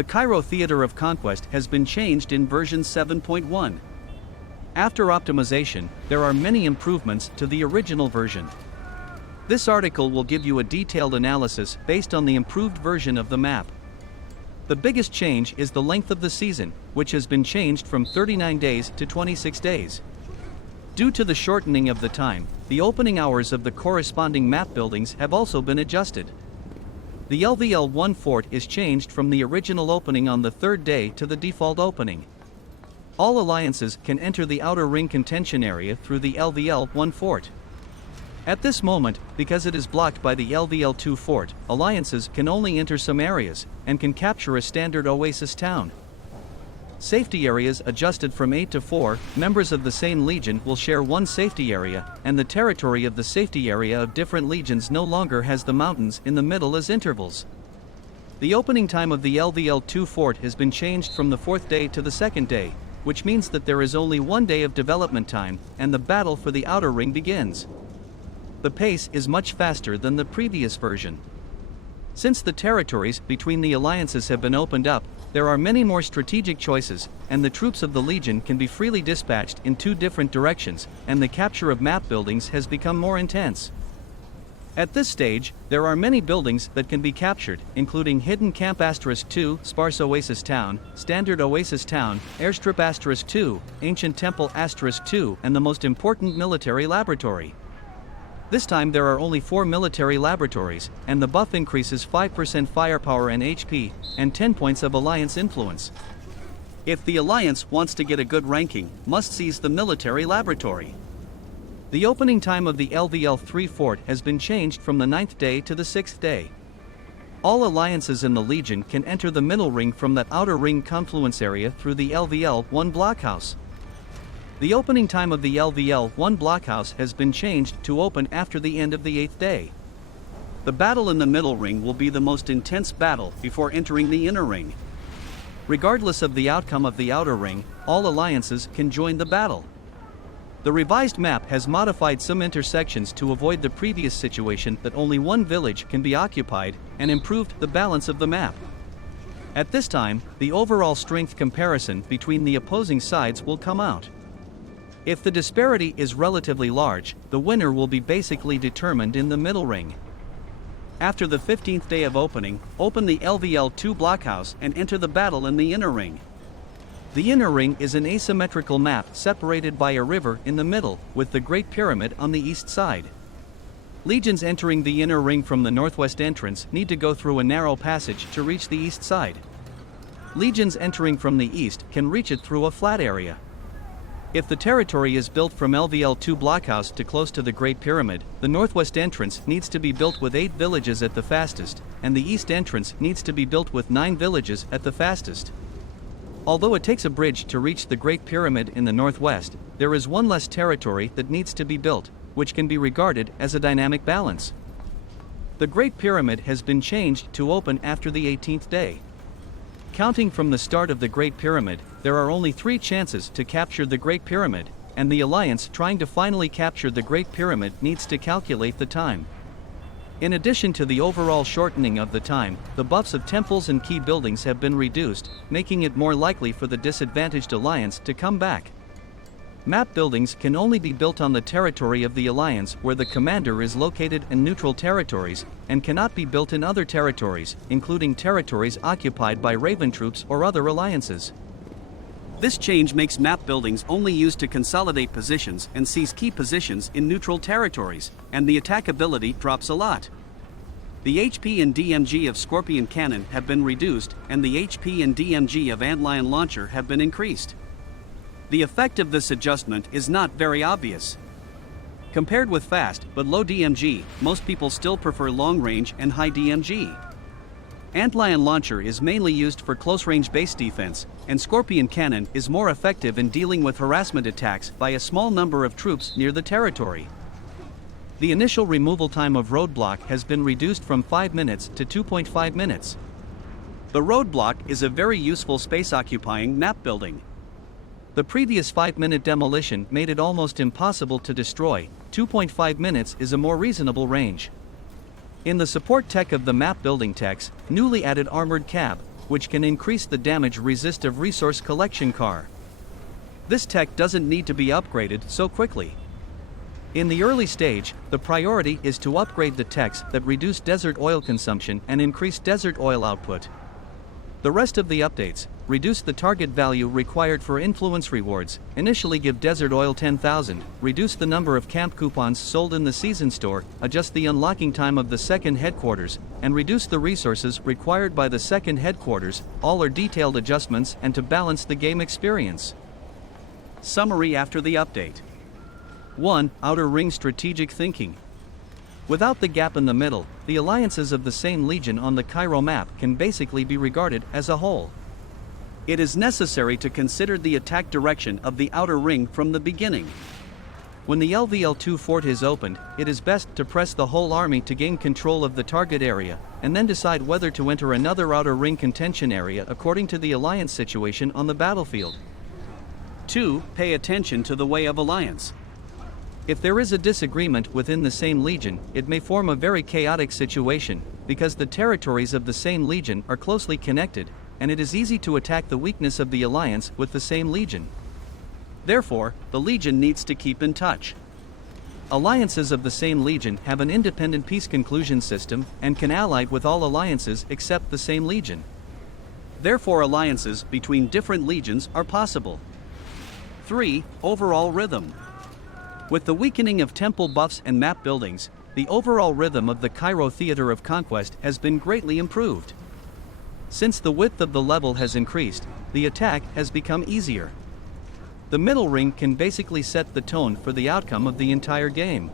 The Cairo Theater of Conquest has been changed in version 7.1. After optimization, there are many improvements to the original version. This article will give you a detailed analysis based on the improved version of the map. The biggest change is the length of the season, which has been changed from 39 days to 26 days. Due to the shortening of the time, the opening hours of the corresponding map buildings have also been adjusted. The LVL-1 fort is changed from the original opening on the third day to the default opening. All alliances can enter the outer ring contention area through the LVL-1 fort. At this moment, because it is blocked by the LVL-2 fort, alliances can only enter some areas, and can capture a standard oasis town. Safety areas adjusted from 8 to 4, members of the same legion will share one safety area, and the territory of the safety area of different legions no longer has the mountains in the middle as intervals. The opening time of the LVL-2 fort has been changed from the 4th day to the 2nd day, which means that there is only 1 day of development time, and the battle for the outer ring begins. The pace is much faster than the previous version. Since the territories between the alliances have been opened up, there are many more strategic choices, and the troops of the Legion can be freely dispatched in 2 different directions, and the capture of map buildings has become more intense. At this stage, there are many buildings that can be captured, including Hidden Camp *2, Sparse Oasis Town, Standard Oasis Town, Airstrip *2, Ancient Temple *2, and the most important military laboratory. This time there are only 4 military laboratories, and the buff increases 5% firepower and HP, and 10 points of alliance influence. If the alliance wants to get a good ranking, must seize the military laboratory. The opening time of the LVL-3 fort has been changed from the 9th day to the 6th day. All alliances in the Legion can enter the middle ring from that outer ring confluence area through the LVL-1 blockhouse. The opening time of the LVL-1 blockhouse has been changed to open after the end of the 8th day. The battle in the middle ring will be the most intense battle before entering the inner ring. Regardless of the outcome of the outer ring, all alliances can join the battle. The revised map has modified some intersections to avoid the previous situation that only one village can be occupied, and improved the balance of the map. At this time, the overall strength comparison between the opposing sides will come out. If the disparity is relatively large, the winner will be basically determined in the middle ring. After the 15th day of opening, open the LVL-2 blockhouse and enter the battle in the inner ring. The inner ring is an asymmetrical map separated by a river in the middle, with the Great Pyramid on the east side. Legions entering the inner ring from the northwest entrance need to go through a narrow passage to reach the east side. Legions entering from the east can reach it through a flat area. If the territory is built from LVL-2 blockhouse to close to the Great Pyramid, the northwest entrance needs to be built with 8 villages at the fastest, and the east entrance needs to be built with 9 villages at the fastest. Although it takes a bridge to reach the Great Pyramid in the northwest, there is one less territory that needs to be built, which can be regarded as a dynamic balance. The Great Pyramid has been changed to open after the 18th day. Counting from the start of the Great Pyramid, there are only 3 chances to capture the Great Pyramid, and the alliance trying to finally capture the Great Pyramid needs to calculate the time. In addition to the overall shortening of the time, the buffs of temples and key buildings have been reduced, making it more likely for the disadvantaged alliance to come back. Map buildings can only be built on the territory of the alliance where the commander is located in neutral territories, and cannot be built in other territories, including territories occupied by Raven troops or other alliances. This change makes map buildings only used to consolidate positions and seize key positions in neutral territories, and the attack ability drops a lot. The HP and DMG of Scorpion Cannon have been reduced, and the HP and DMG of Antlion Launcher have been increased. The effect of this adjustment is not very obvious. Compared with fast but low DMG, most people still prefer long range and high DMG. Antlion Launcher is mainly used for close-range base defense, and Scorpion Cannon is more effective in dealing with harassment attacks by a small number of troops near the territory. The initial removal time of Roadblock has been reduced from 5 minutes to 2.5 minutes. The Roadblock is a very useful space-occupying map building. The previous 5-minute demolition made it almost impossible to destroy. 2.5 minutes is a more reasonable range. In the support tech of the map building techs, newly added armored cab, which can increase the damage resistive resource collection car. This tech doesn't need to be upgraded so quickly. In the early stage, the priority is to upgrade the techs that reduce desert oil consumption and increase desert oil output. The rest of the updates reduce the target value required for influence rewards, initially give desert oil 10,000, reduce the number of camp coupons sold in the season store, adjust the unlocking time of the second headquarters, and reduce the resources required by the second headquarters. All are detailed adjustments and to balance the game experience. Summary after the update. 1. Outer Ring strategic thinking. Without the gap in the middle, the alliances of the same legion on the Cairo map can basically be regarded as a whole. It is necessary to consider the attack direction of the outer ring from the beginning. When the LVL2 fort is opened, it is best to press the whole army to gain control of the target area, and then decide whether to enter another outer ring contention area according to the alliance situation on the battlefield. 2. Pay attention to the way of alliance. If there is a disagreement within the same legion, it may form a very chaotic situation, because the territories of the same legion are closely connected, and it is easy to attack the weakness of the alliance with the same legion. Therefore, the legion needs to keep in touch. Alliances of the same legion have an independent peace conclusion system and can ally with all alliances except the same legion. Therefore, alliances between different legions are possible. 3. Overall rhythm. With the weakening of temple buffs and map buildings, the overall rhythm of the Cairo Theater of Conquest has been greatly improved. Since the width of the level has increased, the attack has become easier. The middle ring can basically set the tone for the outcome of the entire game.